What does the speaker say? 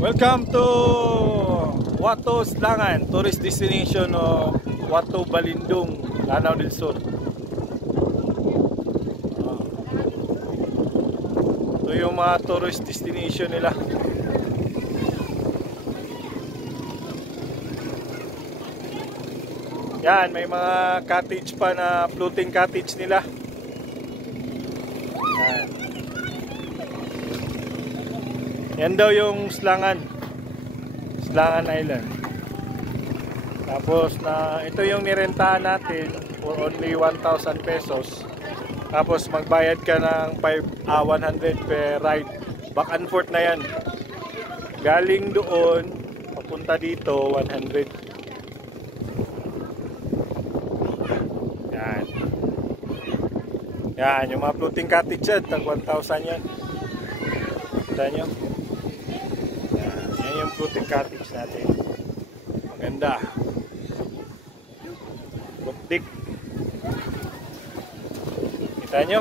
Welcome to Wato Slangan, tourist destination of Wato Balindong, Lanao del Sur. Ito yung mga tourist destination nila. Yan, may mga cottage pa na floating cottage nila. Yan. Yan daw yung Slangan Island. Tapos ito yung nirentahan natin for only 1,000 pesos. Tapos magbayad ka ng 100 per ride. Back and forth na yan. Galing doon papunta dito 100. Yan. Yan yung mga floating cottage yan, tag 1,000 yan. Kita nyo? Yan yung floating cottage natin. Maganda. Buktik. Kita nyo?